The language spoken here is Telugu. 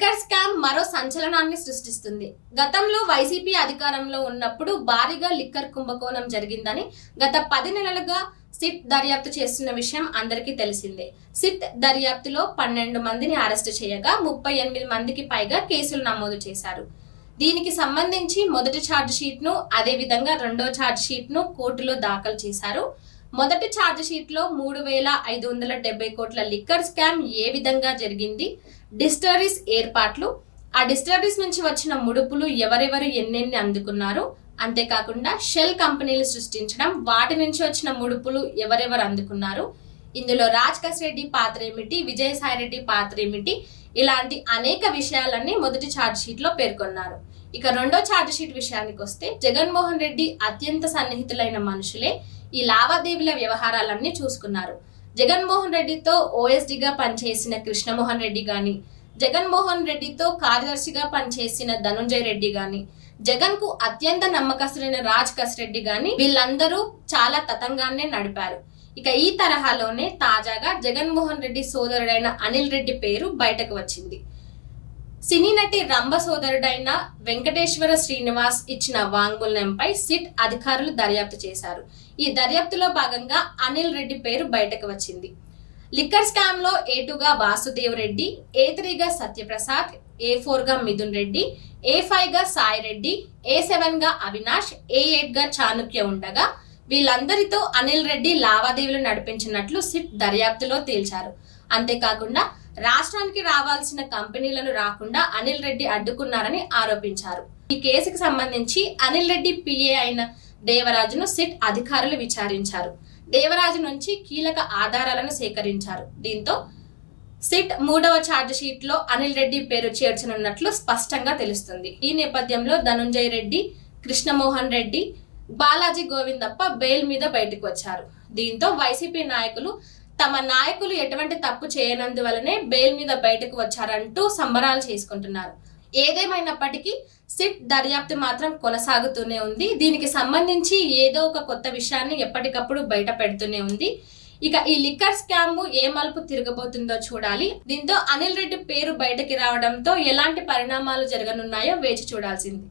లిక్కర్ స్కామ్ మరో సంచలనాన్ని సృష్టిస్తుంది. గతంలో వైసీపీ అధికారంలో ఉన్నప్పుడు భారీగా లిక్కర్ కుంభకోణం జరిగిందని గత 10 నెలలుగా సిట్ దర్యాప్తు చేస్తున్న విషయం అందరికీ తెలిసిందే. సిట్ దర్యాప్తులో 12 మందిని అరెస్టు చేయగా 38 మందికి పైగా కేసులు నమోదు చేశారు. దీనికి సంబంధించి మొదటి ఛార్జ్ షీట్ ను అదేవిధంగా రెండో ఛార్జ్ షీట్ ను కోర్టులో దాఖలు చేశారు. మొదటి ఛార్జ్ షీట్ లో 3,570 కోట్ల లిక్కర్ స్కామ్ ఏ విధంగా జరిగింది, డిస్టిలరీస్ ఏర్పాట్లు, ఆ డిస్టిలరీస్ నుంచి వచ్చిన ముడుపులు ఎవరెవరు ఎన్నెన్ని అందుకున్నారు, అంతేకాకుండా షెల్ కంపెనీలు సృష్టించడం, వాటి నుంచి వచ్చిన ముడుపులు ఎవరెవరు అందుకున్నారు, ఇందులో రాజ్ రెడ్డి పాత్ర ఏమిటి, విజయసాయిరెడ్డి పాత్ర ఏమిటి, ఇలాంటి అనేక విషయాలన్నీ మొదటి ఛార్జ్ షీట్ లో పేర్కొన్నారు. ఇక రెండో ఛార్జ్ షీట్ విషయానికి వస్తే జగన్మోహన్ రెడ్డి అత్యంత సన్నిహితులైన మనుషులే ఈ లావాదేవీల వ్యవహారాలన్నీ చూసుకున్నారు. జగన్మోహన్ రెడ్డితో ఓఎస్డీగా పనిచేసిన కృష్ణమోహన్ రెడ్డి గాని, జగన్మోహన్ రెడ్డితో కార్యదర్శిగా పనిచేసిన ధనుంజయ రెడ్డి గాని, జగన్ కు అత్యంత నమ్మకస్తులైన రాజ్ రెడ్డి గాని వీళ్ళందరూ చాలా తతంగానే నడిపారు. ఇక ఈ తరహాలోనే తాజాగా జగన్మోహన్ రెడ్డి సోదరుడైన అనిల్ రెడ్డి పేరు బయటకు వచ్చింది. సినీ నటి రంభ సోదరుడైన వెంకటేశ్వర శ్రీనివాస్ ఇచ్చిన వాంగ్మూలంపై సిట్ అధికారులు దర్యాప్తు చేశారు. ఈ దర్యాప్తులో భాగంగా అనిల్ రెడ్డి పేరు బయటకు వచ్చింది. లిక్కర్ స్కామ్ లో A2 గా వాసుదేవ్ రెడ్డి, A3 గా సత్యప్రసాద్, A4 గా మిథున్ రెడ్డి, A5 గా సాయి రెడ్డి, A7 గా అవినాష్, A8 గా చాణుక్య ఉండగా వీళ్ళందరితో అనిల్ రెడ్డి లావాదేవీలు నడిపించినట్లు సిట్ దర్యాప్తులో తేల్చారు. అంతేకాకుండా రాష్ట్రానికి రావాల్సిన కంపెనీలను రాకుండా అనిల్ రెడ్డి అడ్డుకున్నారని ఆరోపించారు. ఈ కేసుకు సంబంధించి అనిల్ రెడ్డి పిఏ అయిన దేవరాజును సిట్ అధికారులు విచారించారు. దేవరాజు నుంచి కీలక ఆధారాలను సేకరించారు. దీంతో సిట్ 3వ ఛార్జ్ షీట్ లో అనిల్ రెడ్డి పేరు చేర్చనున్నట్లు స్పష్టంగా తెలుస్తుంది. ఈ నేపథ్యంలో ధనుంజయ రెడ్డి, కృష్ణమోహన్ రెడ్డి, బాలాజీ గోవిందప్ప బెయిల్ మీద బయటకు వచ్చారు. దీంతో వైసీపీ నాయకులు తమ నాయకులు ఎటువంటి తప్పు చేయనందువలనే బెయిల్ మీద బయటకు వచ్చారంటూ సంబరాలు చేసుకుంటున్నారు. ఏదేమైనప్పటికీ సిట్ దర్యాప్తు మాత్రం కొనసాగుతూనే ఉంది. దీనికి సంబంధించి ఏదో ఒక కొత్త విషయాన్ని ఎప్పటికప్పుడు బయట పెడుతూనే ఉంది. ఇక ఈ లిక్కర్ స్కామ్ ఏ మలుపు తిరగబోతుందో చూడాలి. దీంతో అనిల్ రెడ్డి పేరు బయటకి రావడంతో ఎలాంటి పరిణామాలు జరగనున్నాయో వేచి చూడాల్సింది.